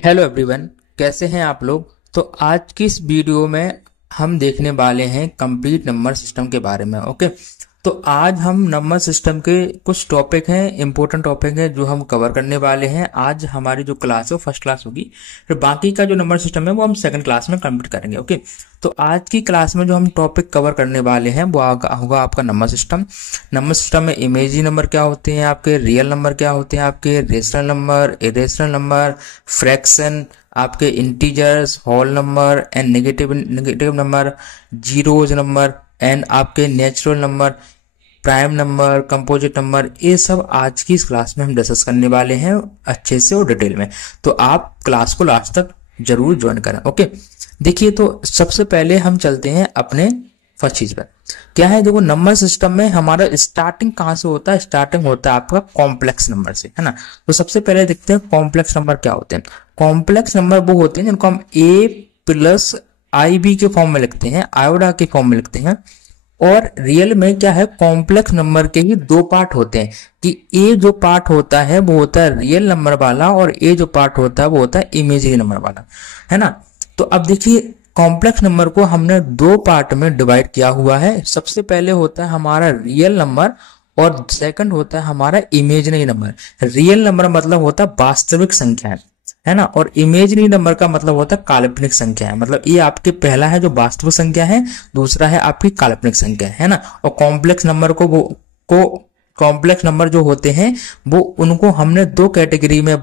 Hello everyone, कैसे हैं आप लोग। तो आज की इस वीडियो में हम देखने वाले हैं कंप्लीट नंबर सिस्टम के बारे में। ओके, तो आज हम नंबर सिस्टम के कुछ टॉपिक हैं, इंपॉर्टेंट टॉपिक हैं जो हम कवर करने वाले हैं। आज हमारी जो क्लास है वो फर्स्ट क्लास होगी, फिर बाकी का जो नंबर सिस्टम है वो हम सेकंड क्लास में कंप्लीट करेंगे। ओके, तो आज की क्लास में जो हम टॉपिक कवर करने वाले हैं वो होगा आपका नंबर सिस्टम। नंबर सिस्टम में इमेजिनरी नंबर क्या होते हैं, आपके रियल नंबर क्या होते हैं, आपके rational number, irrational number, fraction, आपके integers, whole number and negative number, zeros number and आपके natural number, prime number, composite number, ये सब आज की इस क्लास में हम डिस्कस करने वाले हैं अच्छे से और डिटेल में। तो आप क्लास को लास्ट तक जरूर ज्वाइन करें। ओके, देखिए तो सबसे पहले हम चलते हैं अपने फर्स्ट चीज पर। क्या है, देखो नंबर सिस्टम में हमारा स्टार्टिंग कहाँ से होता है। स्टार्टिंग होता है आपका कॉम्प्लेक्स नंबर से, है ना। तो सबसे पहले देखते हैं कॉम्प्लेक्स नंबर क्या होते हैं। कॉम्प्लेक्स नंबर वो होते हैं जिनको हम ए प्लस आई बी के फॉर्म में लिखते हैं, आयोडा के फॉर्म में लिखते हैं। और रियल में क्या है, कॉम्प्लेक्स नंबर के ही दो पार्ट होते हैं कि ए जो पार्ट होता है वो होता है रियल नंबर वाला और ए जो पार्ट होता है वो होता है इमेजिनरी नंबर वाला, है ना। तो अब देखिए कॉम्प्लेक्स नंबर को हमने दो पार्ट में डिवाइड किया हुआ है। सबसे पहले होता है हमारा रियल नंबर और सेकंड होता है हमारा इमेजिनरी नंबर। रियल नंबर मतलब होता है वास्तविक संख्या, है ना, और इमेजिनरी नंबर का मतलब होता है काल्पनिक संख्या है। मतलब ये आपके पहला है जो वास्तविक संख्या है, दूसरा है आपकी काल्पनिक संख्या, है ना। और कॉम्प्लेक्स नंबर को कॉम्प्लेक्स नंबर जो होते हैं वो उनको हमने दो कैटेगरी में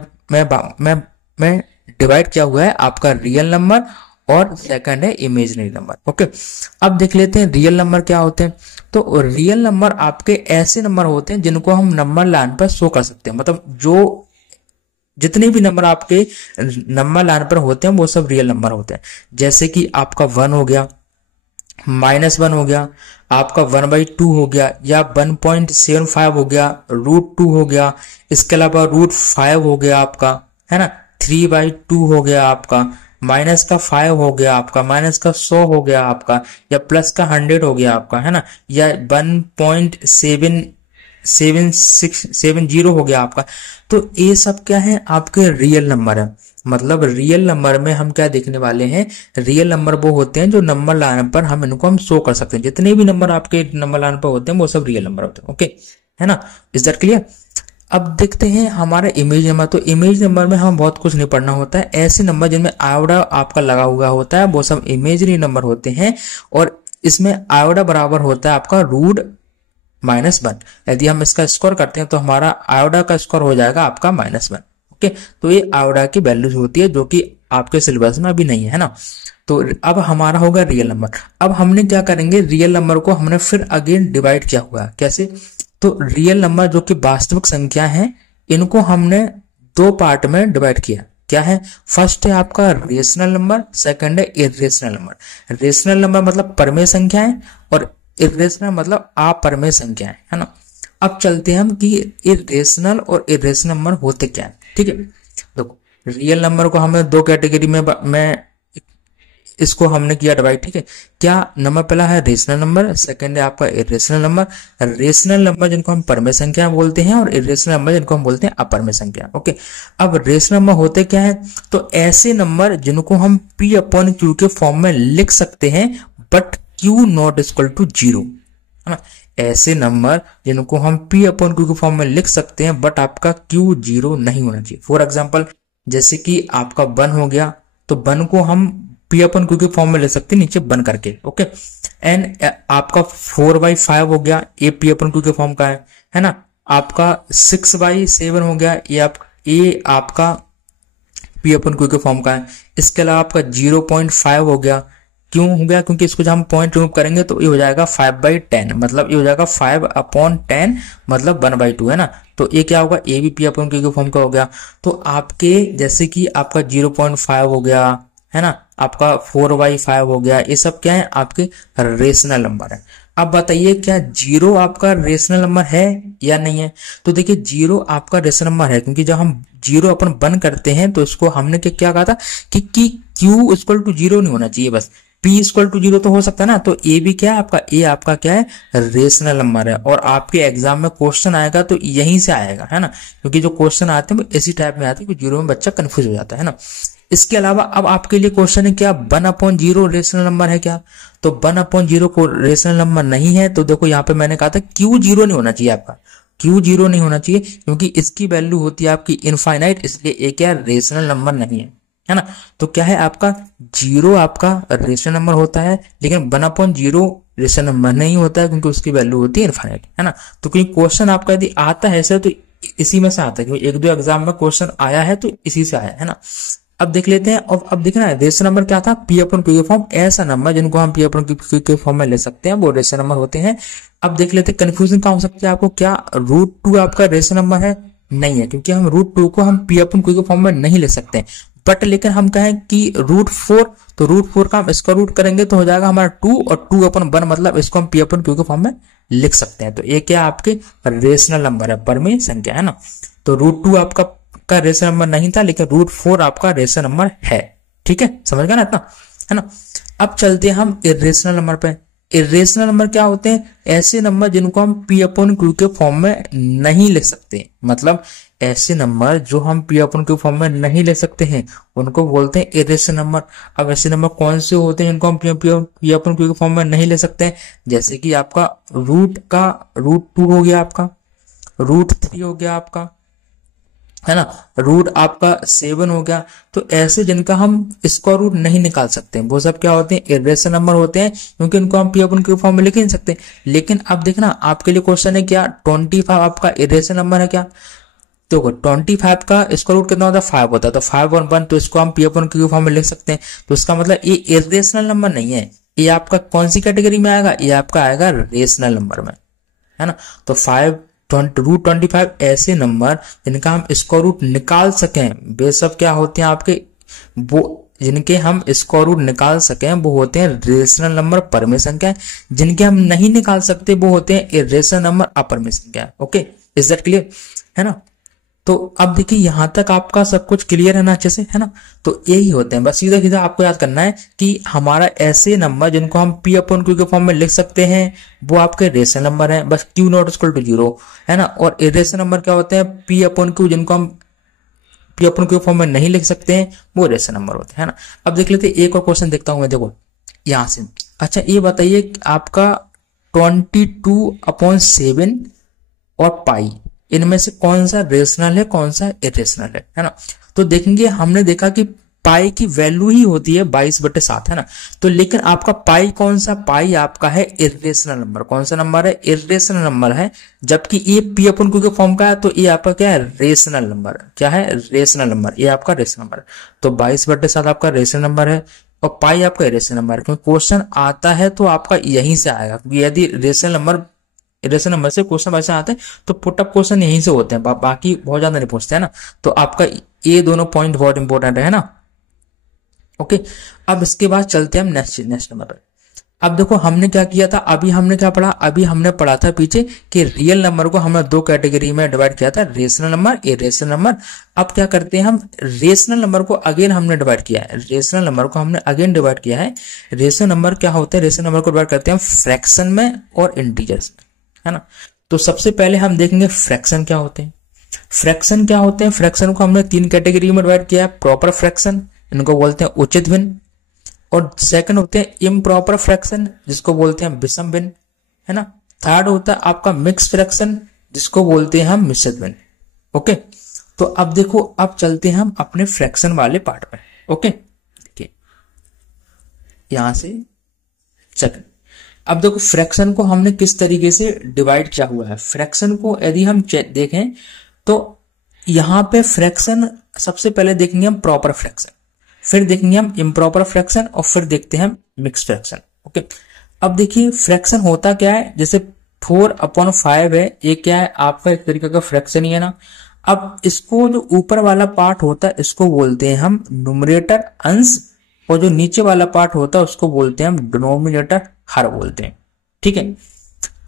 डिवाइड किया हुआ है, आपका रियल नंबर और सेकंड है इमेजिनरी नंबर। ओके, अब देख लेते हैं रियल नंबर क्या होते हैं। तो रियल नंबर आपके ऐसे नंबर होते हैं जिनको हम नंबर लाइन पर शो कर सकते हैं। मतलब जो जितने भी नंबर आपके नंबर लाइन पर होते हैं वो सब रियल नंबर होते हैं। जैसे कि आपका 1 हो गया, -1 हो गया, आपका 1/2 हो गया, या 1.75 हो गया, √2 हो गया, इसके अलावा √5 हो गया आपका, है ना, 3/2 हो गया आपका, -5 हो गया आपका, -100 हो गया आपका, या +100 हो गया आपका, है ना, या 1.770 हो गया आपका। तो ये सब क्या है, आपके रियल नंबर है। मतलब रियल नंबर में हम क्या देखने वाले हैं, रियल नंबर वो होते हैं जो नंबर लाइन पर इनको हम शो कर सकते हैं। जितने भी नंबर आपके नंबर लाइन पर होते हैं वो सब रियल नंबर होते हैं। ओके, है ना, इज दैट क्लियर। अब देखते हैं हमारा इमेज नंबर। तो इमेज नंबर में हम बहुत कुछ नहीं पढ़ना होता है। ऐसे नंबर जिनमें आयोडा आपका लगा हुआ होता है वो सब इमेजरी नंबर होते हैं, और इसमें आयोडा बराबर होता है आपका √-1। यदि हम इसका स्कोर करते हैं तो हमारा आयोडा का स्कोर हो जाएगा आपका -1। ओके, तो ये आयोडा की वैल्यूज होती है जो कि आपके सिलेबस में अभी नहीं है ना। तो अब हमारा होगा रियल नंबर। अब हमने क्या करेंगे, रियल नंबर को हमने फिर अगेन डिवाइड किया हुआ है। कैसे, तो रियल नंबर जो कि वास्तविक संख्या है इनको हमने दो पार्ट में डिवाइड किया। क्या है, फर्स्ट है आपका रेशनल नंबर, सेकंड है इरेशनल नंबर। रेशनल नंबर मतलब परमेय संख्याएं और इरेशनल मतलब अपरमेय संख्याएं, है ना। अब चलते हैं हम कि इरेशनल और इरेशनल नंबर होते क्या है। ठीक है, देखो रियल नंबर को हमने दो कैटेगरी में इसको हमने किया डिवाइड। ठीक है, क्या नंबर पहला है रेशनल नंबर, सेकंड है आपका इरेशनल नंबर। रेशनल नंबर जिनको हम परमेय संख्या बोलते हैं और इरेशनल नंबर जिनको हम बोलते हैं अपरमेय संख्या। ओके, अब रेशनल नंबर होते क्या है, तो ऐसे नंबर जिनको हम P/Q के फॉर्म में लिख सकते हैं but Q not equal to 0, है ना। ऐसे नंबर जिनको हम P/Q के फॉर्म में लिख सकते हैं बट आपका Q 0 नहीं होना चाहिए। फॉर एग्जाम्पल जैसे कि आपका 1 हो गया, तो 1 को हम P/Q के फॉर्म में ले सकते हैं नीचे 1 करके। ओके, एंड आपका 4/5 हो गया, ये P/Q के फॉर्म का है ना। आपका 6/7 हो गया, ये आपका P/Q के फॉर्म का है। इसके अलावा आपका 0.5 हो गया, क्यों हो गया, क्योंकि इसको जब हम पॉइंट रिमूव करेंगे तो ये हो जाएगा 5/10, मतलब ये हो जाएगा 5/10 मतलब 1/2, है ना। तो ये क्या होगा, ये भी P/Q के फॉर्म का हो गया। तो आपके जैसे कि आपका 0.5 हो गया, है ना, आपका 4/5 हो गया, ये सब क्या है, आपके रेशनल नंबर है। अब बताइए क्या 0 आपका रेशनल नंबर है या नहीं है। तो देखिए 0 आपका रेशनल नंबर है, क्योंकि जब हम 0 अपन 1 करते हैं तो इसको हमने क्या कहा था कि Q इक्वल टू 0 नहीं होना चाहिए बस। p इक्वल टू 0 तो हो सकता है ना, तो ए भी क्या है आपका, ए आपका क्या है, रेशनल नंबर है। और आपके एग्जाम में क्वेश्चन आएगा तो यहीं से आएगा, है ना, क्योंकि जो क्वेश्चन आते हैं वो इसी टाइप में आते हैं कि 0 में बच्चा कंफ्यूज हो जाता है ना। इसके अलावा अब आपके लिए क्वेश्चन है क्या 1/0 रेशनल नंबर है क्या, तो 1/0 को रेशनल नंबर नहीं है। तो देखो यहाँ पे मैंने कहा था क्यू 0 नहीं होना चाहिए आपका, क्यू 0 नहीं होना चाहिए, क्योंकि इसकी वैल्यू होती है आपकी इनफाइनाइट, इसलिए ए क्या रेशनल नंबर नहीं है ना। तो क्या है आपका 0 आपका रेशनल नंबर होता है, लेकिन 1/0 रेशनल नंबर नहीं होता है, क्योंकि उसकी वैल्यू होती है इनफाइनाइट, है ना। तो कोई क्वेश्चन आपका यदि आता है ऐसे तो इसी में से आता है, क्योंकि एक दो एग्जाम में क्वेश्चन आया है तो इसी से आया है ना। अब देख लेते हैं। और अब देखना है रेशनल नंबर क्या था, p/q के फॉर्म, ऐसा नंबर जिनको हम p/q के फॉर्म में ले सकते हैं वो रेशनल नंबर होते हैं। अब देख लेते हैं कंफ्यूजन कहाँ हो सकता है आपको, क्या √2 आपका रेशनल नंबर है, नहीं है, क्योंकि हम √2 को हम p/q के फॉर्म में नहीं ले सकते। बट लेकिन हम कहें कि √4, तो √4 का हम स्क्वायर रूट करेंगे तो हो जाएगा हमारा 2, और 2/1 मतलब इसको हम p/q के फॉर्म में लिख सकते हैं। तो ये क्या आपके रेशनल नंबर है, परमेय संख्या, है ना। तो √2 आपका का रेशनल नंबर नहीं था, लेकिन √4 आपका रेशनल नंबर है। ठीक है, समझ गया ना इतना, है ना। अब चलते हैं हम इरेशनल नंबर पे। इरेशनल नंबर क्या होते हैं, ऐसे नंबर जिनको हम p/q के फॉर्म में नहीं ले सकते, मतलब ऐसे नंबर जो हम p/q फॉर्म में नहीं ले सकते हैं उनको बोलते हैं इरेशनल नंबर। अब ऐसे नंबर कौन से होते हैं जिनको हम p/q के फॉर्म में नहीं ले सकते हैं, जैसे कि आपका √2 हो गया, आपका √3 हो गया आपका, है ना, रूट आपका 7 हो गया। तो ऐसे जिनका हम स्क्वायर रूट नहीं निकाल सकते वो सब क्या होते हैं, इरेशनल नंबर होते हैं, क्योंकि इनको हम p/q फॉर्म में लिख नहीं सकते। लेकिन अब देखना आपके लिए क्वेश्चन है क्या 25 आपका इरेशनल नंबर है क्या, तो 25 का स्क्वायर रूट कितना होता है, 5 होता है, तो 5 और 1, तो इसको हम p/q फॉर्म में लिख सकते हैं। तो इसका मतलब ये इरेशनल नंबर नहीं है, ये आपका कौन सी कैटेगरी में आएगा, ये आपका आएगा रेशनल नंबर में, है ना। तो √25 ऐसे नंबर जिनका हम स्क्वायर रूट निकाल सकें, वे सब क्या होते हैं आपके, वो जिनके हम स्क्वायर रूट निकाल सकें वो होते हैं रेशनल नंबर, परमेय संख्या। जिनके हम नहीं निकाल सकते वो होते हैं इरेशनल नंबर, अपरमेय संख्या। ओके, इज दैट क्लियर, है ना। तो अब देखिए यहां तक आपका सब कुछ क्लियर है ना अच्छे से, है ना। तो यही होते हैं, बस सीधा सीधा आपको याद करना है कि हमारा ऐसे नंबर जिनको हम p/q के फॉर्म में लिख सकते हैं वो आपके रेशनल नंबर है, बस q0 = 0, है ना। और इरेशनल नंबर क्या होते हैं, p/q जिनको हम p/q फॉर्म में नहीं लिख सकते हैं वो रेशनल नंबर होते हैं, है ना। अब देख लेते हैं, एक और क्वेश्चन देखता हूं मैं, देखो यहां से। अच्छा ये बताइए आपका 22/7 और पाई, इनमें से कौन सा रेशनल है कौन सा इरेशनल है ना। तो देखेंगे, हमने देखा कि पाई की वैल्यू ही होती है 22/7, है ना। तो लेकिन आपका पाई कौन सा, पाई आपका है इरेशनल नंबर। कौन सा नंबर है, इरेशनल नंबर है, जबकि ये p/q के फॉर्म का है, तो ये आपका क्या है, रेशनल नंबर। क्या है, रेशनल नंबर, ये आपका रेशनल नंबर। तो 22/7 आपका रेशनल नंबर है और पाई आपका इरेशनल नंबर है, क्योंकि क्वेश्चन आता है तो आपका यहीं से आएगा। यदि रेशनल नंबर इरेशनल नंबर से क्वेश्चन वैसे आते हैं तो पुटअप क्वेश्चन यहीं से होते हैं, बाकी बहुत ज्यादा नहीं पूछते, है ना। तो आपका ये दोनों पॉइंट बहुत इंपॉर्टेंट है ना। ओके, अब इसके बाद चलते हैं हम नेक्स्ट नंबर पर। अब देखो हमने क्या किया था, अभी हमने क्या पढ़ा, अभी हमने पढ़ा था पीछे कि रियल नंबर को हमने दो कैटेगरी में डिवाइड किया था, रेशनल नंबर, इरेशनल नंबर। अब क्या करते हैं हम, रेशनल नंबर को अगेन हमने डिवाइड किया है, रेशनल नंबर को हमने अगेन डिवाइड किया है। रेशनल नंबर क्या होते हैं, रेशनल नंबर को डिवाइड करते हैं फ्रैक्शन में और इंटीजर्स में, है ना। तो सबसे पहले हम देखेंगे फ्रैक्शन क्या होते हैं। फ्रैक्शन क्या होते हैं, फ्रैक्शन को हमने 3 कैटेगरी में डिवाइड किया है, प्रॉपर फ्रैक्शन, इनको बोलते हैं उचित भिन्न, और सेकंड होते हैं इम्प्रॉपर फ्रैक्शन जिसको बोलते हैं विषम भिन्न, है ना। थर्ड होता है आपका मिक्स फ्रैक्शन जिसको बोलते हैं हम मिश्रित भिन्न। ओके, तो अब देखो, अब चलते हैं हम अपने फ्रैक्शन वाले पार्ट पे। ओके, देखिए यहां से सेकंड। अब देखो फ्रैक्शन को हमने किस तरीके से डिवाइड किया हुआ है। फ्रैक्शन को यदि हम देखें तो यहां पे फ्रैक्शन सबसे पहले देखेंगे हम प्रॉपर फ्रैक्शन, फिर देखेंगे हम इम्प्रॉपर फ्रैक्शन, और फिर देखते हैं हम मिक्स फ्रैक्शन। ओके, अब देखिए फ्रैक्शन होता क्या है, जैसे 4/5 है, ये क्या है आपका एक तरीके का फ्रैक्शन ही है ना। अब इसको जो ऊपर वाला पार्ट होता है इसको बोलते हैं हम न्यूमरेटर अंश, और जो नीचे वाला पार्ट होता है उसको बोलते हैं हम डिनोमिनेटर हर बोलते हैं। ठीक है,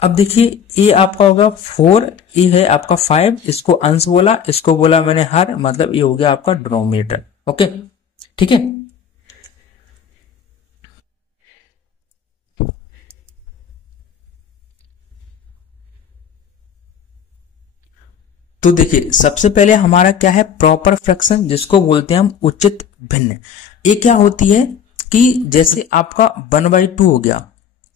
अब देखिए ये आपका होगा 4, ये है आपका 5, इसको अंश बोला, इसको बोला मैंने हर, मतलब ये हो गया आपका डिनोमिनेटर। ओके, ठीक है। तो देखिए सबसे पहले हमारा क्या है प्रॉपर फ्रैक्शन, जिसको बोलते हैं हम उचित भिन्न। ये क्या होती है कि जैसे आपका 1/2 हो गया,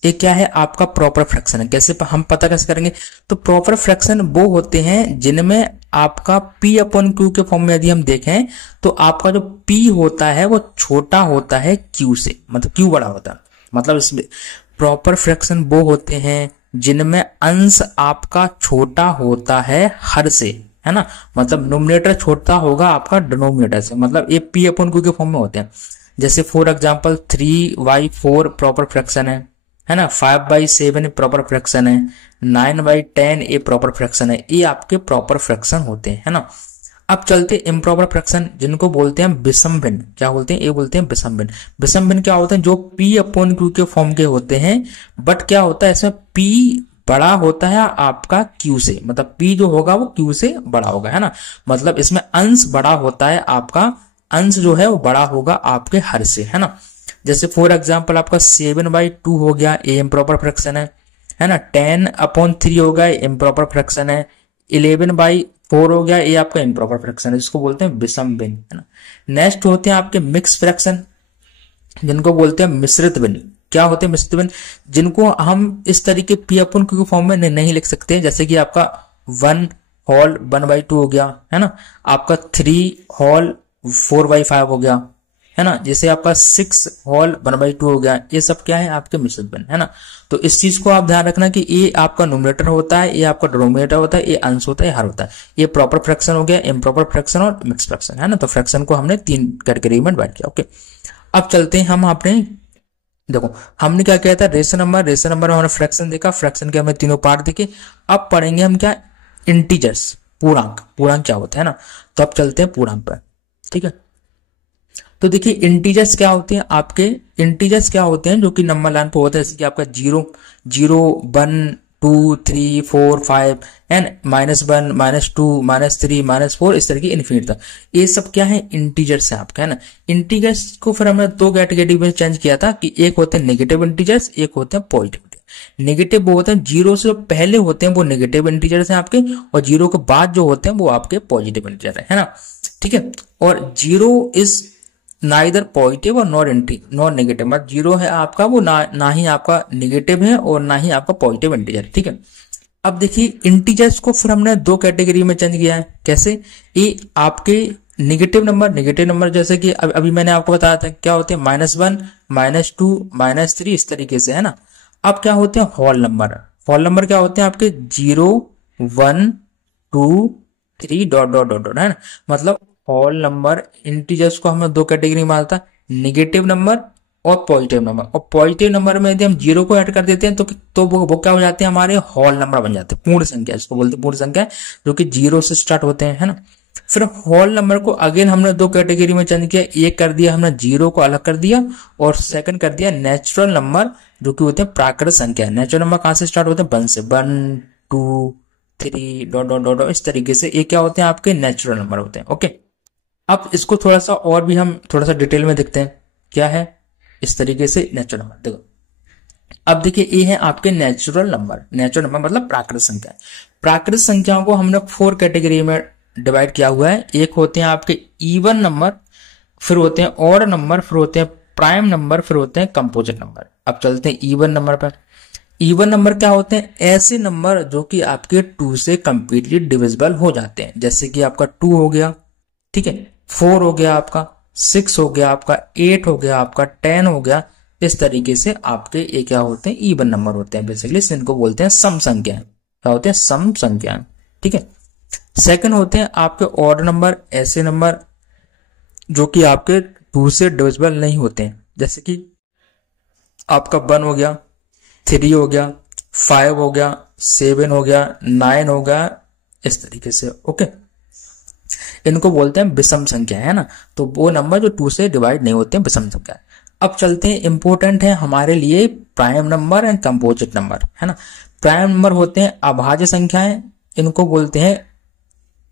ये क्या है आपका प्रॉपर फ्रैक्शन है। कैसे हम पता कैसे करेंगे? तो प्रॉपर फ्रैक्शन वो होते हैं जिनमें आपका P अपॉन Q के फॉर्म में यदि हम देखें तो आपका जो P होता है वो छोटा होता है Q से, मतलब Q बड़ा होता है। मतलब इसमें प्रॉपर फ्रैक्शन वो होते हैं जिनमें अंश आपका छोटा होता है हर से, है ना। मतलब नोमिनेटर छोटा होगा आपका डिनोमिनेटर से, मतलब ये P अपॉन Q के फॉर्म में होते हैं। जैसे फॉर एग्जाम्पल 3/4 प्रॉपर फ्रैक्शन है ना, 5/7 प्रॉपर फ्रैक्शन है, 9/10 ये प्रॉपर फ्रैक्शन है। ये आपके प्रॉपर फ्रैक्शन होते हैं, है ना। अब चलते इम्प्रॉपर फ्रैक्शन, जिनको बोलते हैं विषम भिन्न। क्या बोलते हैं? ये बोलते हैं विषम भिन्न। विषम भिन्न क्या होते हैं? जो P अपॉन Q के फॉर्म के होते हैं, बट क्या होता है इसमें P बड़ा होता है आपका Q से, मतलब P जो होगा वो Q से बड़ा होगा, है ना। मतलब इसमें अंश बड़ा होता है आपका, अंश जो है वो बड़ा होगा आपके हर से, है ना। जैसे फॉर एग्जाम्पल आपका 7/2 हो गया, ए इम्प्रॉपर फ्रैक्शन है ना। 10/3 हो गया, इम्प्रॉपर फ्रैक्शन है। 11/4 हो गया, ये आपका इम्प्रॉपर फ्रैक्शन है, जिसको बोलते हैं विषम भिन्न, है ना। नेक्स्ट होते हैं आपके मिक्स फ्रैक्शन, जिनको बोलते हैं मिश्रित भिन्न। क्या होते हैं मिश्रित भिन्न? जिनको हम इस तरीके P अपॉन Q फॉर्म में नहीं लिख सकते, जैसे कि आपका 1 होल 1/2 हो गया, है ना। आपका 3 होल 4/5 हो गया, है ना। जैसे आपका 6 होल 1/2 हो गया। ये सब क्या है आपके मिश्रित भिन्न, है ना। तो इस चीज को आप ध्यान रखना कि ये आपका न्यूमरेटर होता है, ये आपका डिनोमिनेटर होता है, ये अंश होता है, ये हर होता है। ये प्रॉपर फ्रैक्शन हो गया, इम्प्रॉपर फ्रैक्शन और मिक्स फ्रैक्शन, है ना। तो फ्रैक्शन को हमने 3 कैटेगरी में डिवाइड किया। ओके, अब चलते हैं हम अपने, देखो हमने क्या किया था, रेशनल नंबर, रेशनल नंबर में हमने फ्रैक्शन देखा, फ्रैक्शन के हमें तीनों पार्ट देखे। अब पढ़ेंगे हम क्या, इंटीजर्स, पूर्णांक। पूर्णांक क्या होता है ना, तो अब चलते हैं पूर्णांक पर, ठीक है। तो देखिए इंटीजर्स क्या होते हैं आपके, इंटीजर्स क्या होते हैं जो कि नंबर लाइन पर होते हैं, जैसे कि आपका 0 0 1 2 3 4 5 एंड -1 -2 -3 -4 इस तरह की इन्फिनिट तक। ये सब क्या है, इंटीजर्स है आपका, है ना। इंटीजर्स को फिर हमने 2 कैटेगरी में चेंज किया था कि एक होते हैं नेगेटिव इंटीजर्स, एक होते हैं पॉजिटिव। नेगेटिव वो होते हैं 0 से पहले होते हैं वो नेगेटिव इंटीजर्स हैं आपके, और 0 के बाद जो होते हैं वो आपके पॉजिटिव इंटीजर है ना, ठीक है। और 0 इज नाइदर पॉजिटिव और नॉर नेगेटिव, मतलब 0 है आपका वो ना ही आपका नेगेटिव है और ना ही आपका पॉजिटिव इंटीजर, ठीक है। अब देखिए इंटीजर्स को फिर हमने 2 कैटेगरी में चेंज किया है। कैसे? ये आपके नेगेटिव नंबर जैसे कि अभी मैंने आपको बताया था क्या होते हैं, -1 -2 -3 इस तरीके से, है ना। अब क्या होते हैं होल नंबर, होल नंबर क्या होते हैं आपके 0 1 2 3 डॉट डॉट डॉट डॉट, है ना। मतलब होल नंबर इंटीजर्स को हमें 2 कैटेगरी में आता है, नेगेटिव नंबर और पॉजिटिव नंबर। और पॉजिटिव नंबर में यदि हम 0 को ऐड कर देते हैं तो वो क्या हो जाते हैं, हमारे होल नंबर बन जाते हैं, पूर्ण संख्या, इसको बोलते हैं पूर्ण संख्या, जो कि 0 से स्टार्ट होते हैं, है ना। फिर होल नंबर को अगेन हमने 2 कैटेगरी में चेंज किया। एक कर दिया हमने 0 को अलग कर दिया, और सेकंड कर दिया नेचुरल नंबर, जो कि होते हैं प्राकृतिक संख्या। नेचुरल नंबर कहां से स्टार्ट होते हैं, 1 से, 1 2 3 डॉट डॉट डॉट इस तरीके से ये क्या होते हैं आपके नेचुरल नंबर होते हैं। ओके, अब इसको थोड़ा सा और भी हम थोड़ा सा डिटेल में देखते हैं क्या है इस तरीके से नेचुरल नंबर। देखो अब देखिए ये है आपके नेचुरल नंबर। नेचुरल नंबर मतलब प्राकृतिक संख्या। प्राकृतिक संख्याओं को हमने 4 कैटेगरी में डिवाइड किया हुआ है। एक होते हैं आपके इवन नंबर, फिर होते हैं ऑड नंबर, फिर होते हैं प्राइम नंबर, फिर होते हैं कंपोजिट नंबर। अब चलते हैं इवन नंबर पर। इवन नंबर क्या होते हैं, ऐसे नंबर जो कि आपके 2 से कंप्लीटली डिविजिबल हो जाते हैं। जैसे कि आपका 2 हो गया, ठीक है, 4 हो गया आपका, 6 हो गया आपका, 8 हो गया आपका, 10 हो गया। इस तरीके से आपके ये क्या होते हैं, इवन नंबर होते हैं बेसिकली, इनको बोलते हैं सम संख्याएं। क्या होते हैं, सम संख्याएं, ठीक है। सेकंड होते हैं आपके ऑड नंबर, ऐसे नंबर जो कि आपके 2 से डिविजिबल नहीं होते हैं। जैसे कि आपका 1 हो गया, 3 हो गया, 5 हो गया, 7 हो गया, 9 हो गया, इस तरीके से। ओके, इनको बोलते हैं विषम संख्या, है ना। तो वो नंबर जो 2 से डिवाइड नहीं होते हैं, विषम संख्या। अब चलते हैं, इंपॉर्टेंट है हमारे लिए prime number and composite number, है ना। प्राइम नंबर होते हैं अभाज्य संख्याएं, इनको बोलते हैं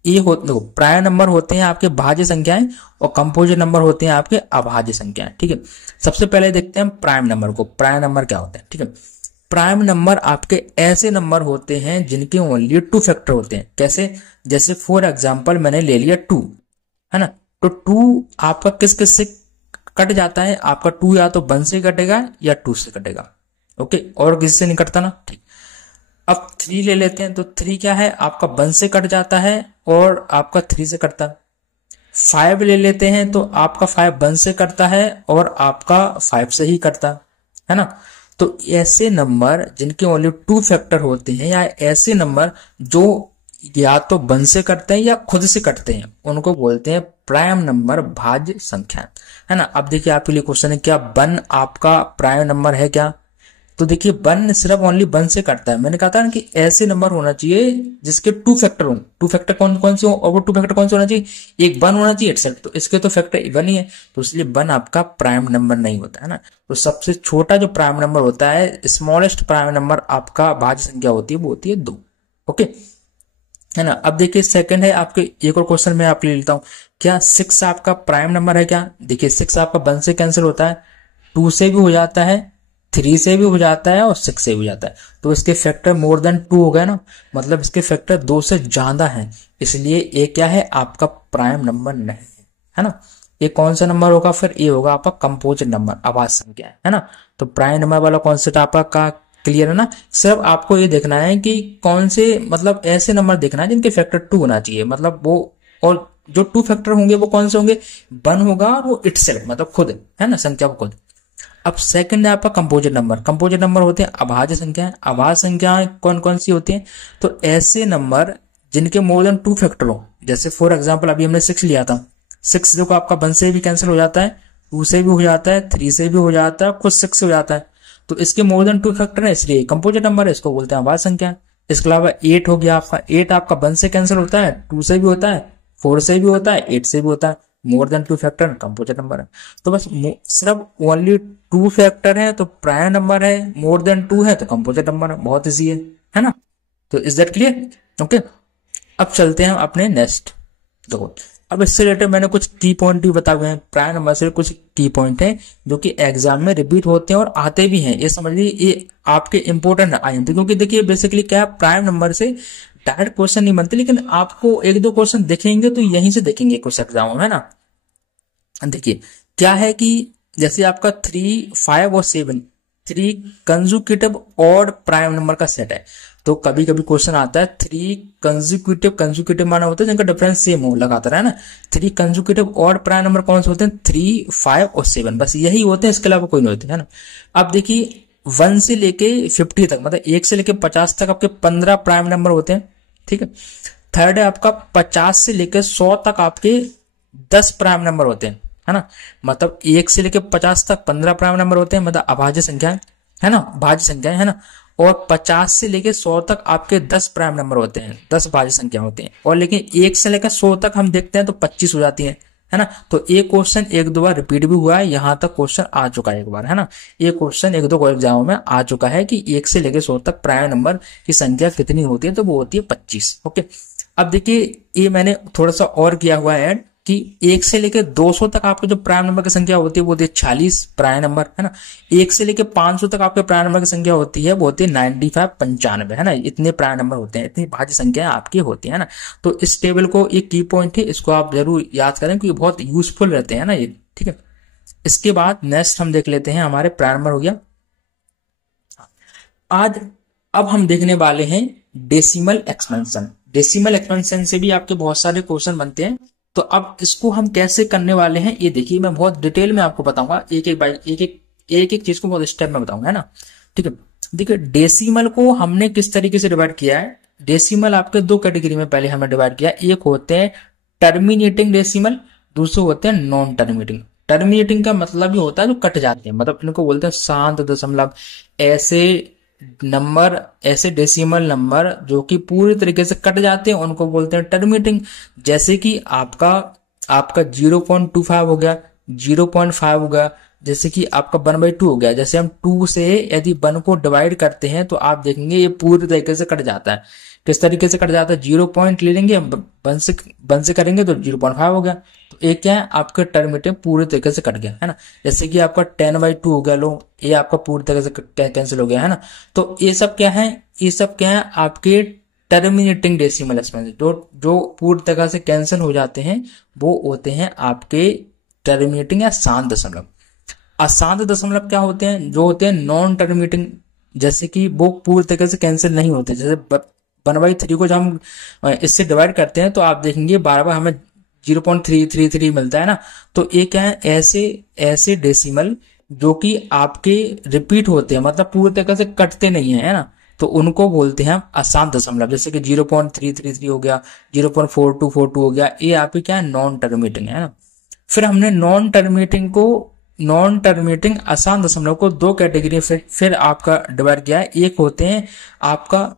देखो प्राइम नंबर होते हैं आपके भाज्य संख्याएं, और कंपोजिट नंबर होते हैं आपके अभाज्य संख्याएं, ठीक है। सबसे पहले देखते हैं प्राइम नंबर को। प्राइम नंबर क्या होते हैं, ठीक है। प्राइम नंबर आपके ऐसे नंबर होते हैं जिनके ओनली 2 फैक्टर होते हैं। कैसे? जैसे फॉर एग्जाम्पल मैंने ले लिया 2, है ना, तो 2 आपका किस किस से कट जाता है, आपका 2 या तो 1 से कटेगा या 2 से कटेगा, ओके, और किसी से नहीं कटता ना, ठीक। अब 3 ले लेते हैं, तो 3 क्या है आपका 1 से कट जाता है और आपका 3 से कटता है। 5 ले लेते हैं, तो आपका 5 1 से कटता है और आपका 5 से ही कटता है ना। तो ऐसे नंबर जिनके ओनली 2 फैक्टर होते हैं, या ऐसे नंबर जो या तो 1 से कटते हैं या खुद से कटते हैं, उनको बोलते हैं प्राइम नंबर, भाज्य संख्या, है ना। अब देखिए आपके लिए क्वेश्चन है, क्या 1 आपका प्राइम नंबर है क्या? तो देखिए 1 सिर्फ ओनली 1 से कटता है। मैंने कहा था ना कि ऐसे नंबर होना चाहिए जिसके 2 फैक्टर हो। 2 फैक्टर कौन कौन से हो, और वो 2 फैक्टर कौन से होना चाहिए? एक 1 होना चाहिए इटसेल्फ, तो इसके तो फैक्टर 1 ही है, तो इसलिए 1 आपका प्राइम नंबर नहीं होता है ना। तो सबसे छोटा जो प्राइम नंबर होता है, स्मॉलेस्ट प्राइम नंबर आपका भाज्य संख्या होती है, वो होती है 2, ओके, है ना। अब देखिए सेकंड है आपके, एक और क्वेश्चन मैं आपके लिए लेता हूँ, क्या 6 आपका प्राइम नंबर है क्या? देखिए 6 आपका 1 से कैंसिल होता है, 2 से भी हो जाता है, 3 से भी हो जाता है और 6 से भी हो जाता है, तो इसके फैक्टर मोर देन 2 हो गए ना, मतलब इसके फैक्टर 2 से ज्यादा हैं, इसलिए ये क्या है आपका प्राइम नंबर नहीं है ना। ये कौन सा नंबर होगा फिर? ये होगा आपका कंपोजिट नंबर, आवाज संख्या, है ना। तो प्राइम नंबर वाला कॉन्सेप्ट आपका क्लियर है ना। सिर्फ आपको ये देखना है कि कौन से, मतलब ऐसे नंबर देखना है जिनके फैक्टर 2 होना चाहिए, मतलब वो, और जो 2 फैक्टर होंगे वो कौन से होंगे? 1 होगा और वो इटसेल्फ, मतलब खुद, है ना, संख्या को खुद। अब सेकंड है आपका कंपोजिट नंबर। कंपोजिट नंबर होते हैं अभाज्य संख्याएं। अभाज्य संख्याएं कौन कौन सी होती हैं? तो ऐसे नंबर जिनके मोर देन 2 फैक्टर हो, जैसे फॉर एग्जांपल अभी हमने 6 लिया था, 6 जो आपका 1 से भी कैंसिल हो जाता है, 2 से भी हो जाता है, 3 से भी हो जाता है, खुद 6 से हो जाता है, तो इसके मोर देन 2 फैक्टर है, इसलिए कंपोजिट नंबर है, इसको बोलते हैं अभाज्य संख्या। इसके अलावा 8 हो गया आपका, 8 आपका 1 से कैंसिल होता है, 2 से भी होता है, 4 से भी होता है, 8 से भी होता है, more than 2 factor composite number है। तो बस सिर्फ ओनली 2 फैक्टर है तो प्राइम नंबर है, मोर देन 2 है तो कंपोजिट नंबर है, बहुत इजी है ना। तो इज दैट क्लियर? ओके, अब चलते हैं अपने नेक्स्ट। देखो अब इससे रिलेटेड मैंने कुछ की पॉइंट भी बताए हुए हैं, प्राइम नंबर से कुछ की पॉइंट है जो कि एग्जाम में रिपीट होते हैं और आते भी हैं, ये समझ लीजिए ये आपके इंपॉर्टेंट आएंगे, क्योंकि देखिए बेसिकली क्या है, प्राइम नंबर से डायरेक्ट क्वेश्चन नहीं बनते, लेकिन आपको 1-2 क्वेश्चन देखेंगे तो यहीं से देखेंगे कुछ एग्जाम में, है ना। देखिए क्या है कि जैसे आपका 3, 5 और 7 3 कंसेक्यूटिव ऑड प्राइम नंबर का सेट है, तो कभी कभी क्वेश्चन आता है 3 कंसेक्यूटिव माना होता है जिनका डिफरेंस सेम हो लगातार, है ना। 3 कंसेक्यूटिव ऑड प्राइम नंबर कौन से होते हैं? 3, 5 और 7, बस यही होते हैं, इसके अलावा कोई नहीं होते, है ना। अब देखिए 1 से लेके 50 तक, मतलब 1 से लेके 50 तक आपके 15 प्राइम नंबर होते हैं, ठीक है। थर्ड है आपका 50 से लेके 100 तक आपके 10 प्राइम नंबर होते हैं, है ना। मतलब 1 से लेके 50 तक 15 प्राइम नंबर होते हैं, मतलब अभाज्य संख्या है ना, भाज्य संख्या है ना। और 50 से लेके 100 तक आपके 10 प्राइम नंबर होते हैं, 10 भाज्य संख्या होते हैं। और लेकिन 1 से लेकर 100 तक हम देखते हैं तो 25 हो जाती है ना। तो एक क्वेश्चन 1-2 बार रिपीट भी हुआ है, यहां तक क्वेश्चन आ चुका है एक बार, है ना। ये क्वेश्चन 1-2 एग्जामों में आ चुका है कि 1 से लेकर 100 तक प्राइम नंबर की संख्या कितनी होती है, तो वो होती है 25, ओके। अब देखिए ये मैंने थोड़ा सा और किया हुआ है ऐड कि 1 से लेकर 200 तक आपके जो प्राइम नंबर की संख्या होती है वो होती है 46 प्राइम नंबर, है ना। 1 से लेकर 500 तक आपके प्राइम नंबर की संख्या होती है वो होती है 95 95, है ना। इतने प्राइम नंबर होते हैं, इतनी भाज्य संख्याएं आपकी होती है ना। तो इस टेबल को एक की पॉइंट है, इसको आप जरूर याद करें क्योंकि बहुत यूजफुल रहते हैं ना ये, ठीक है। इसके बाद नेक्स्ट हम देख लेते हैं, हमारे प्राइम नंबर हो गया। आज अब हम देखने वाले हैं डेसिमल एक्सपेंशन। डेसिमल एक्सपेंशन से भी आपके बहुत सारे क्वेश्चन बनते हैं, तो अब इसको हम कैसे करने वाले हैं ये देखिए, मैं बहुत डिटेल में आपको बताऊंगा, एक एक चीज को बहुत स्टेप में बताऊंगा, है ना, ठीक है। देखिए डेसिमल को हमने किस तरीके से डिवाइड किया है। डेसिमल आपके 2 कैटेगरी में पहले हमने डिवाइड किया, एक होते हैं टर्मिनेटिंग डेसिमल, दूसरे होते हैं नॉन टर्मिनेटिंग। टर्मिनेटिंग का मतलब ही होता है जो कट जाते हैं, मतलब इनको बोलते हैं शांत दशमलव। ऐसे नंबर, ऐसे डेसिमल नंबर जो कि पूरी तरीके से कट जाते हैं उनको बोलते हैं टर्मिनेटिंग। जैसे कि आपका 0.25 हो गया, 0.5 हो गया, जैसे कि आपका 1/2 हो गया। जैसे हम 2 से यदि 1 को डिवाइड करते हैं तो आप देखेंगे ये पूरी तरीके से कट जाता है। किस तरीके से कट जाता है? 0 पॉइंट ले लेंगे, 1 से करेंगे तो 0.5 हो गया, तो एक क्या है आपका टर्मिनेटिंग पूरी तरीके से कट गया, है ना। जैसे कि आपका 10/2 हो गया, लो ये आपका पूरी तरह से कैंसिल हो गया, है ना। तो ये सब क्या है, ये सब क्या है आपके टर्मिनेटिंग डेसिमल एक्सपेंशन, जो पूरी तरह से कैंसिल हो जाते हैं वो होते हैं आपके टर्मिनेटिंग या शांत दशमलव। अशांत दशमलव क्या होते हैं? जो होते हैं नॉन टर्मिनेटिंग, जैसे कि वो पूरी तरह से कैंसिल नहीं होते। जैसे 1/3 को जब हम इससे डिवाइड करते हैं तो आप देखेंगे बार बार हमें 0.333 मिलता है ना। तो ये क्या है? ऐसे ऐसे डेसिमल जो कि आपके रिपीट होते हैं, मतलब पूरी तरह से कटते नहीं है ना, तो उनको बोलते हैं हम अशांत दशमलव। जैसे कि 0.333 हो गया, 0.4242 हो गया, ये आपके क्या है? नॉन टर्मिनेटिंग है ना। फिर हमने नॉन टर्मिनेटिंग अशांत दशमलव को दो कैटेगरी फिर आपका डिवाइड किया है। एक होते हैं आपका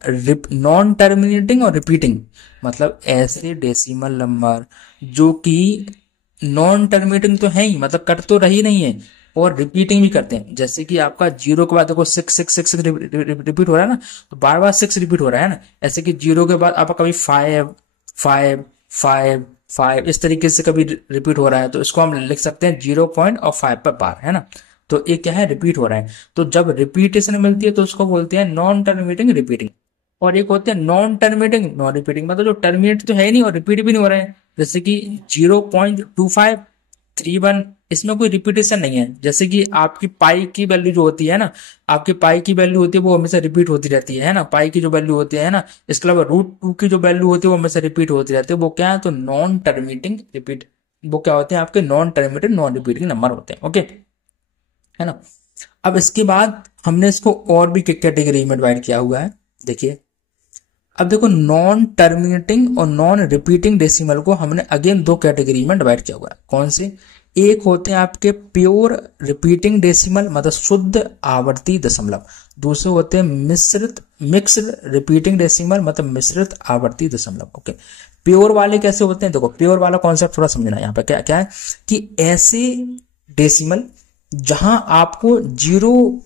नॉन टर्मिनेटिंग और रिपीटिंग, मतलब ऐसे डेसिमल नंबर जो कि नॉन टर्मिनेटिंग तो है ही, मतलब कट तो रही नहीं है, और रिपीटिंग भी करते हैं। जैसे कि आपका 0 के बाद देखो 6 रिपीट हो रहा है ना, तो बार बार 6 रिपीट हो रहा है ना। ऐसे कि 0 के बाद आपका कभी 5 5 5 5 इस तरीके से कभी रिपीट हो रहा है, तो इसको हम लिख सकते हैं 0.5 पर बार, है ना। तो ये क्या है? रिपीट हो रहा है। तो जब रिपीटेशन मिलती है तो उसको बोलते हैं नॉन टर्मिनेटिंग रिपीटिंग। और एक होते हैं नॉन टर्मिनेटिंग नॉन रिपीटिंग, मतलब जो टर्मिनेट तो है नहीं और रिपीट भी नहीं हो रहे हैं। जैसे कि 0.2531, इसमें कोई रिपीटेशन नहीं है। जैसे कि आपकी पाई की वैल्यू जो होती है ना, आपकी पाई की वैल्यू होती है वो हमेशा रिपीट होती रहती है ना, पाई की जो वैल्यू होती है ना। इसके अलावा √2 की जो वैल्यू होती है वो हमेशा रिपीट होती रहती है। वो क्या है? तो नॉन टर्मिनेटिंग रिपीट, वो क्या होते हैं? आपके non terminating non repeating number होते हैं। ओके, है ना। अब इसके बाद हमने इसको और भी कैटेगरी में डिवाइड किया हुआ है। देखिए, अब देखो नॉन टर्मिनेटिंग और नॉन रिपीटिंग डेसिमल को हमने अगेन दो कैटेगरी में डिवाइड किया हुआ है। कौन से? एक होते हैं आपके प्योर रिपीटिंग डेसिमल, मतलब शुद्ध आवर्ती दशमलव। दूसरे होते हैं मिक्स्ड रिपीटिंग डेसिमल, मतलब मिश्रित आवर्ती दशमलव। ओके, प्योर वाले कैसे होते हैं? देखो, प्योर वाला कॉन्सेप्ट थोड़ा समझना। यहाँ पे क्या क्या है कि ऐसे डेसिमल जहां आपको 0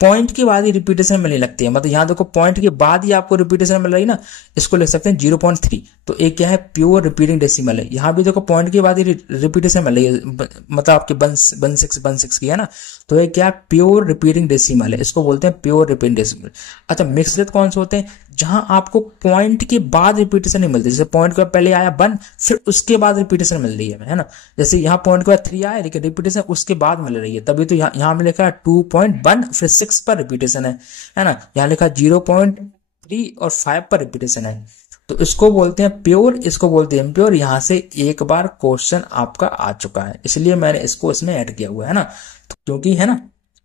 पॉइंट के बाद ही रिपीटेशन मिलने लगती है, मतलब यहाँ देखो पॉइंट के बाद ही आपको रिपीटेशन मिल रही है ना, इसको लिख सकते हैं 0.3। तो एक क्या है? प्योर रिपीटिंग डेसिमल है। यहाँ भी देखो पॉइंट के बाद ही रिपीटेशन मिल रही है, मतलब आपके 1.6 की है ना। तो ये क्या है? प्योर रिपीटिंग डेसिमल है, इसको बोलते हैं प्योर रिपीटिंग डेसिमल। अच्छा, मिक्स्ड कौन से होते हैं? जहां आपको पॉइंट के बाद रिपीटेशन नहीं मिलती। जैसे पॉइंट के पहले आया 1, फिर उसके बाद रिपीटेशन मिल रही है ना। जैसे यहाँ पॉइंट के बाद 3 आया, लेकिन रिपीटेशन उसके बाद मिल रही है, तभी तो यहाँ में लिखा है 2.1 फिर 6 पर रिपीटेशन है ना। यहाँ लिखा 0.3 और 5 पर रिपीटेशन है। तो इसको बोलते हैं प्योर, इसको बोलते हैं इम्प्योर। यहां से एक बार क्वेश्चन आपका आ चुका है, इसलिए मैंने इसको इसमें ऐड किया हुआ है ना, तो क्योंकि है ना।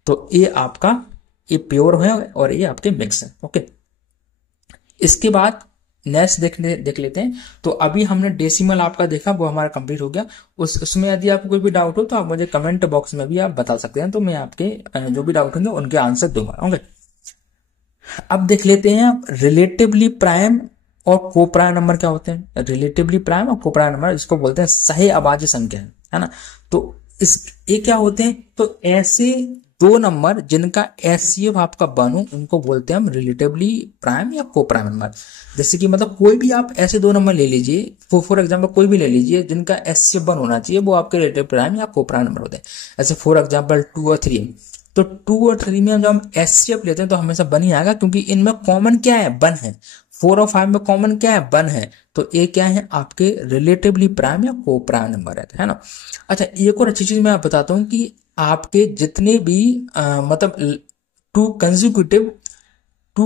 तो ये आपका ये प्योर है और ये आपके मिक्स है। ओके, इसके बाद नेक्स्ट देख लेते हैं। तो अभी हमने डेसिमल आपका देखा, वो हमारा कंप्लीट हो गया। उसमें यदि आपको कोई भी डाउट हो तो आप मुझे कमेंट बॉक्स में भी आप बता सकते हैं, तो मैं आपके जो भी डाउट होंगे उनके आंसर दूंगा। ओके, अब देख लेते हैं आप रिलेटिवली प्राइम और को प्राइम नंबर क्या होते हैं। रिलेटिवली प्राइम और को प्राइम नंबर, इसको बोलते हैं सही अभाज्य संख्या, है ना। तो इस ये क्या होते हैं? तो ऐसे दो नंबर जिनका एचसीएफ आपका 1 हो, उनको बोलते हैं हम रिलेटिवली प्राइम या को प्राइम नंबर। जैसे कि मतलब कोई भी आप ऐसे दो नंबर ले लीजिए, फॉर एग्जांपल कोई भी ले लीजिए जिनका एचसीएफ 1 होना चाहिए, वो आपके रिलेटिव प्राइम या को प्राइम नंबर होते हैं। ऐसे फॉर एग्जांपल 2 और 3, तो 2 और 3 में जब हम एचसीएफ लेते हैं तो हमेशा 1 ही आएगा, क्योंकि इनमें कॉमन क्या है? 1 है। 4 और 5 में कॉमन क्या है? 1 है। तो ये क्या है? आपके रिलेटिवली प्राइम या को प्राइम नंबर है ना। अच्छा, एक और अच्छी चीज मैं आप बताता हूँ कि आपके जितने भी मतलब टू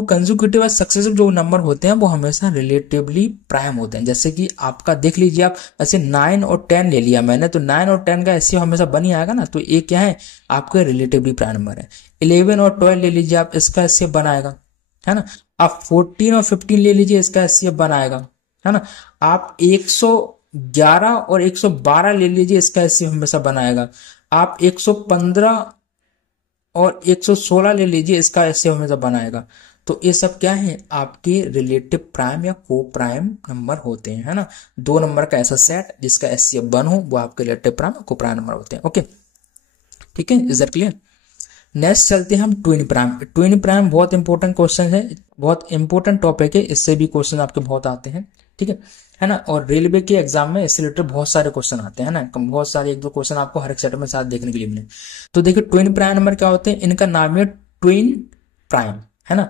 कंजिक्यूटिव सक्सेसिव जो नंबर होते हैं वो हमेशा रिलेटिवली प्राइम होते हैं। जैसे कि आपका देख लीजिए आप, ऐसे 9 और 10 ले लिया मैंने, तो 9 और 10 का एचसीएफ हमेशा 1 ही आएगा ना, तो ये क्या है? आपका रिलेटिवली प्राइम नंबर है। 11 और 12 ले लीजिए आप, इसका एचसीएफ 1 आएगा, है ना। आप 14 और 15 ले लीजिए, इसका एचसीएफ 1 आएगा, है ना। आप 111 और 112 ले लीजिए, इसका एचसीएफ हमेशा 1 आएगा। आप 115 और 116 ले लीजिए, इसका एचसीएफ हमेशा 1 आएगा। तो ये सब क्या है? आपके रिलेटिव प्राइम या को प्राइम नंबर होते हैं, है ना। दो नंबर का ऐसा सेट जिसका एचसीएफ 1 हो, वो आपके रिलेटिव प्राइम या को प्राइम नंबर होते हैं। ओके, ठीक है, इज दैट क्लियर। नेक्स्ट चलते हैं हम ट्विन प्राइम। ट्विन प्राइम बहुत इंपॉर्टेंट क्वेश्चन है, बहुत इंपॉर्टेंट टॉपिक है, इससे भी क्वेश्चन आपके बहुत आते हैं, ठीक है ना। और रेलवे के एग्जाम में इससे रिलेटेड बहुत सारे क्वेश्चन आते हैं ना, बहुत सारे 1-2 क्वेश्चन आपको हर एक सेट में साथ देखने के लिए मिले। तो देखिए ट्विन प्राइम नंबर क्या होते हैं? इनका नाम है ट्विन प्राइम, है ना।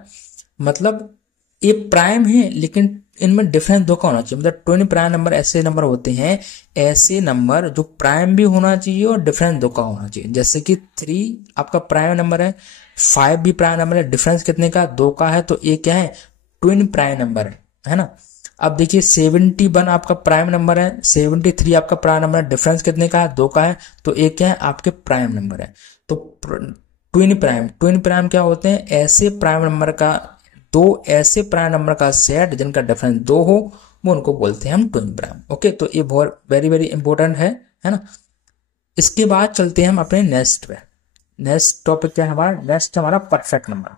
मतलब ये प्राइम है लेकिन इनमें डिफरेंस दो का होना चाहिए, मतलब ट्विन प्राइम नंबर ऐसे नंबर होते हैं, ऐसे नंबर जो प्राइम भी होना चाहिए और डिफरेंस दो का होना चाहिए। जैसे कि 3 आपका प्राइम नंबर है, 5 भी प्राइम नंबर है, डिफरेंस कितने का, 2 का है, तो ये क्या है, ट्विन प्राइम नंबर है ना। अब देखिए 71 आपका प्राइम नंबर है, 73 आपका प्राइम नंबर है, डिफरेंस कितने का है, 2 का है, तो ये क्या है, आपके प्राइम नंबर है। तो ट्विन प्राइम क्या होते हैं, ऐसे प्राइम नंबर का, दो ऐसे प्राइम नंबर का सेट जिनका डिफरेंस 2 हो, वो उनको बोलते हैं हम ट्विन प्राइम। ओके, तो ये बहुत वेरी वेरी इंपॉर्टेंट है ना। इसके बाद चलते हैं हम अपने नेक्स्ट पे। नेक्स्ट टॉपिक क्या है हमारा, नेक्स्ट हमारा परफेक्ट नंबर।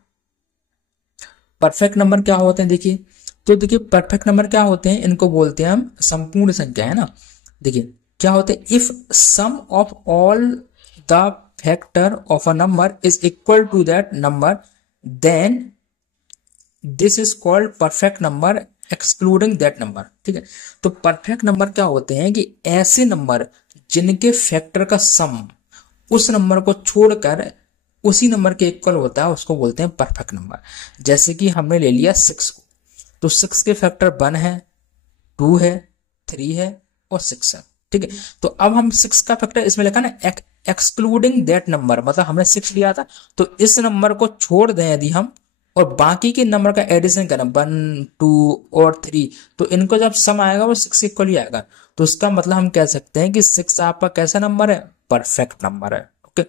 परफेक्ट नंबर क्या होते हैं देखिए, तो देखिए परफेक्ट नंबर क्या होते हैं, इनको बोलते हैं हम संपूर्ण संख्या, है ना। देखिए क्या होते हैं, if sum of all the factor of a number is equal to that number, then this is called perfect number excluding that number. ठीक है, तो परफेक्ट नंबर क्या होते हैं कि ऐसे नंबर जिनके फैक्टर का सम उस नंबर को छोड़कर उसी नंबर के इक्वल होता है, उसको बोलते हैं परफेक्ट नंबर। जैसे कि हमने ले लिया 6 को, तो 6 के फैक्टर 1 है, 2 है, 3 है और 6 है। ठीक है, तो अब हम 6 का फैक्टर इसमें लिखा ना एक्सक्लूडिंग दैट नंबर, मतलब हमने 6 लिया था तो इस नंबर को छोड़ दें यदि हम, और बाकी के नंबर का एडिशन करें 1, 2 और 3, तो इनको जब सम आएगा वो 6 इक्वल ही आएगा। तो इसका मतलब हम कह सकते हैं कि 6 आपका कैसा नंबर है, परफेक्ट नंबर है। ओके,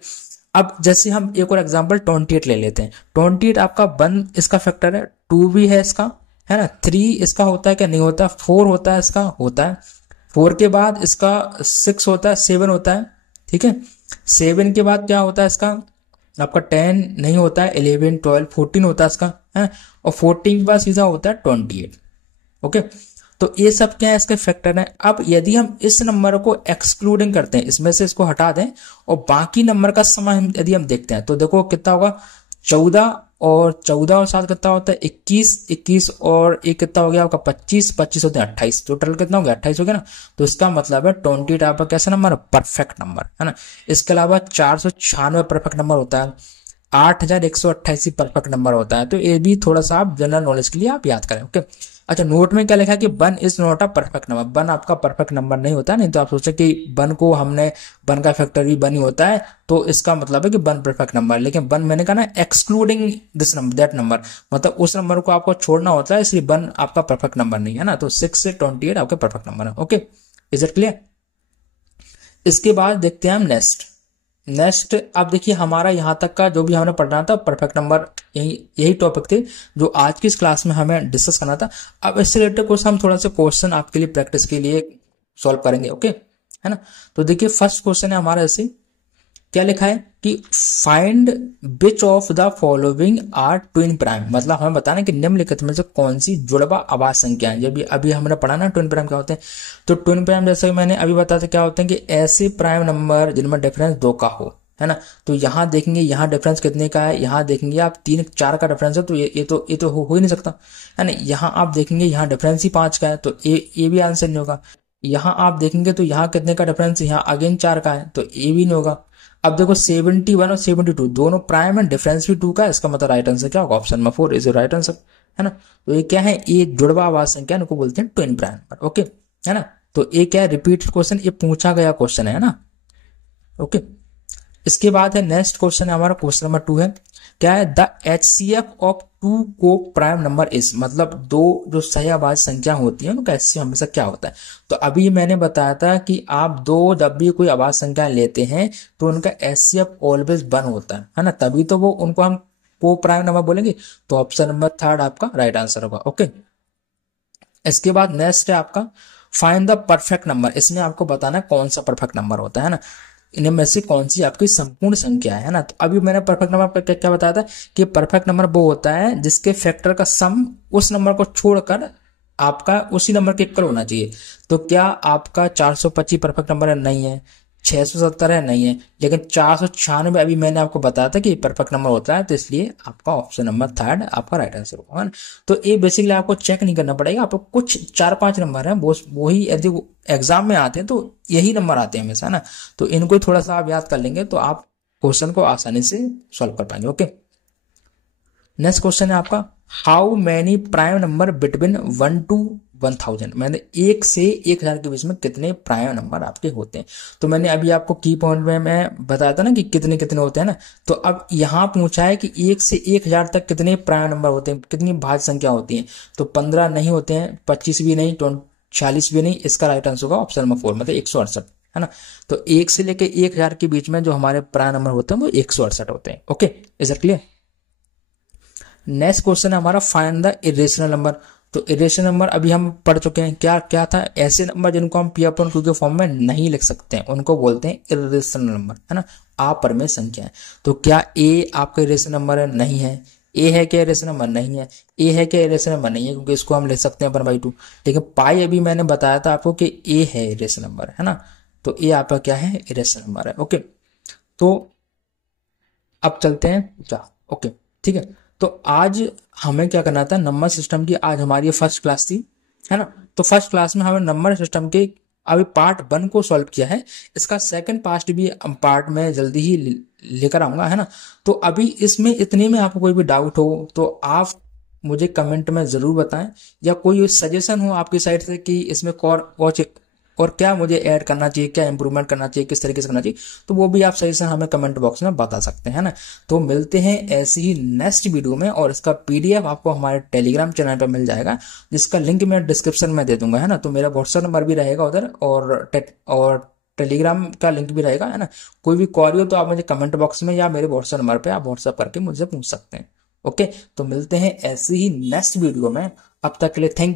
अब जैसे हम एक और एग्जांपल 28 ले लेते हैं। 28 आपका 1 इसका फैक्टर है, 2 भी है इसका, है ना, 3 इसका होता है क्या, नहीं होता, 4 होता है इसका, होता है, 4 के बाद इसका 6 होता है, 7 होता है। ठीक है, 7 के बाद क्या होता है इसका, आपका 10 नहीं होता है, 11, 12, 14 होता है इसका, है, और 14 के बाद सीधा होता है 28। ओके, तो ये सब क्या है, इसके फैक्टर है। अब यदि हम इस नंबर को एक्सक्लूडिंग करते हैं, इसमें से इसको हटा दें और बाकी नंबर का समय यदि हम देखते हैं, तो देखो कितना होगा, 14 और 14 और 7 कितना होता है, 21, 21 और एक कितना हो गया आपका 25, 25 होते हैं 28, टोटल कितना हो गया 28 हो गया ना। तो इसका मतलब है 28 आपका कैसा नंबर है, परफेक्ट नंबर, है ना। इसके अलावा 496 परफेक्ट नंबर होता है, 8188 परफेक्ट नंबर होता है। तो ये भी थोड़ा सा आप जनरल नॉलेज के लिए आप याद करें। ओके, अच्छा, नोट में क्या लिखा है कि 1 is not a perfect number, 1 आपका परफेक्ट नंबर नहीं होता, नहीं तो आप सोचे कि 1 को हमने 1 का फैक्टर भी 1 ही होता है, तो इसका मतलब है कि 1 परफेक्ट नंबर, लेकिन 1 मैंने कहा ना excluding this number that number, मतलब उस नंबर को आपको छोड़ना होता है, इसलिए 1 आपका परफेक्ट नंबर नहीं है ना। तो 6 से 28 आपके परफेक्ट नंबर है। Okay, is it clear. इसके बाद देखते हैं हम नेक्स्ट। अब देखिए हमारा यहाँ तक का जो भी हमने पढ़ना था परफेक्ट नंबर, यही टॉपिक थे जो आज की इस क्लास में हमें डिस्कस करना था। अब इससे रिलेटेड क्वेश्चन हम थोड़ा सा क्वेश्चन आपके लिए प्रैक्टिस के लिए सॉल्व करेंगे। ओके, है ना। तो देखिए फर्स्ट क्वेश्चन है हमारा ऐसे, क्या लिखा है कि find which of the following are twin prime, मतलब हमें बताना कि निम्नलिखित में से कौन सी जुड़वा आवाज संख्या है। जब अभी हमने पढ़ा ना ट्विन प्राइम क्या होते हैं, तो ट्विन प्राइम जैसे मैंने अभी बताया था क्या होते हैं कि ऐसे प्राइम नंबर जिनमें डिफरेंस 2 का हो, है ना। तो यहाँ देखेंगे यहाँ डिफरेंस कितने का है, यहाँ देखेंगे आप 3, 4 का डिफरेंस है, तो ये तो हो ही नहीं सकता, है ना। यहाँ आप देखेंगे यहाँ डिफरेंस ही 5 का है, तो ये भी आंसर नहीं होगा। यहाँ आप देखेंगे तो यहाँ कितने का डिफरेंस, यहाँ अगेन 4 का है, तो ये भी नहीं होगा। अब देखो 71 और 72 दोनों प्राइम है, डिफरेंस भी 2 का है, इसका मतलब राइट आंसर क्या होगा, option number 4 is right answer, है ना। तो ये क्या है, ये जुड़वा आवाज संख्या, इनको बोलते हैं ट्विन प्राइम। ओके, है ना। तो ये क्या है, रिपीटेड क्वेश्चन, ये पूछा गया क्वेश्चन है ना। ओके, इसके बाद है नेक्स्ट क्वेश्चन है हमारा, क्वेश्चन नंबर 2 है, क्या है, द HCF ऑफ 2 को प्राइम नंबर इज, मतलब 2 जो सही आवाज संख्या होती है उनका HCF हमेशा क्या होता है। तो अभी मैंने बताया था कि आप 2 जब भी कोई आवाज संख्या लेते हैं तो उनका HCF ऑलवेज 1 होता है ना, तभी तो वो उनको हम को प्राइम नंबर बोलेंगे। तो ऑप्शन नंबर 3 आपका राइट आंसर होगा। ओके, इसके बाद नेक्स्ट है आपका फाइंड द परफेक्ट नंबर, इसमें आपको बताना है कौन सा परफेक्ट नंबर होता है ना, इनमें से कौन सी आपकी संपूर्ण संख्या है ना। तो अभी मैंने परफेक्ट नंबर पर क्या बताया था कि परफेक्ट नंबर वो होता है जिसके फैक्टर का सम उस नंबर को छोड़कर आपका उसी नंबर के इक्वल होना चाहिए। तो क्या आपका 425 परफेक्ट नंबर है, नहीं है, 670 है, नहीं है, लेकिन 496 अभी मैंने आपको बताया था कि परफेक्ट नंबर होता है, तो इसलिए आपका ऑप्शन नंबर 3 आपका राइट आंसर होगा। तो ये बेसिकली आपको चेक नहीं करना पड़ेगा, आपको कुछ 4-5 नंबर है वही यदि एग्जाम में आते हैं तो यही नंबर आते हैं हमेशा ना, तो इनको थोड़ा सा आप याद कर लेंगे तो आप क्वेश्चन को आसानी से सॉल्व कर पाएंगे। ओके, नेक्स्ट क्वेश्चन है आपका, how many prime number between 1 to 1000, मैंने 1 से 1000 के बीच में कितने प्राइम नंबर आपके होते हैं। तो मैंने अभी आपको की पॉइंट में मैं बताया था ना कि कितने कितने होते हैं ना। तो अब यहाँ पूछा है कि 1 से 1000 तक कितने प्राइम नंबर होते हैं, कितनी भाज्य संख्या होती है। तो 15 नहीं होते हैं, 25 भी नहीं, 40 भी नहीं। इसका राइट आंसर होगा ऑप्शन नंबर 4, मतलब 168, है ना। तो 1 से लेके 1000 के बीच में जो हमारे प्राइम नंबर होते हैं वो 168 होते हैं। Okay, is it clear. Next question है हमारा, फाइंड द इरेशनल नंबर। तो इरेशनल नंबर अभी हम पढ़ चुके हैं, क्या क्या था, ऐसे नंबर जिनको हम पी अपॉन क्यू के फॉर्म में नहीं लिख सकते हैं उनको बोलते हैं इरेशनल नंबर, है ना, अपरिमेय संख्या है। तो क्या ए आपका इरेशनल नंबर है? नहीं है। ए है क्या इरेशनल नंबर? नहीं है। ए है क्या इरेशनल नंबर? नहीं है, क्योंकि इसको हम लिख सकते हैं 1/2। लेकिन पाई अभी मैंने बताया था आपको कि ए है इरेशनल नंबर, है ना। तो ए आपका क्या है? इरेशनल नंबर है। ओके, तो अब चलते हैं जा। ओके, ठीक है। तो आज हमें क्या करना था, नंबर सिस्टम की आज हमारी फर्स्ट क्लास थी, है ना। तो फर्स्ट क्लास में हमें नंबर सिस्टम के अभी पार्ट 1 को सॉल्व किया है। इसका सेकंड पार्ट में जल्दी ही लेकर आऊंगा, है ना। तो अभी इसमें इतने में आपको कोई भी डाउट हो तो आप मुझे कमेंट में जरूर बताएं, या कोई सजेशन हो आपकी साइड से कि इसमें और क्या मुझे ऐड करना चाहिए, क्या इंप्रूवमेंट करना चाहिए, किस तरीके से करना चाहिए, तो वो भी आप सही से हमें कमेंट बॉक्स में बता सकते हैं, ना। तो मिलते हैं ऐसे ही नेक्स्ट वीडियो में, और इसका पीडीएफ आपको हमारे टेलीग्राम चैनल पर मिल जाएगा, जिसका लिंक मैं डिस्क्रिप्शन में दे दूंगा, है ना। तो मेरा व्हाट्सएप नंबर भी रहेगा उधर, और टेलीग्राम का लिंक भी रहेगा, है ना। कोई भी क्वेरी हो तो आप मुझे कमेंट बॉक्स में या मेरे व्हाट्सएप नंबर पे आप व्हाट्सएप करके मुझसे पूछ सकते हैं। ओके, तो मिलते हैं ऐसे ही नेक्स्ट वीडियो में। अब तक के लिए थैंक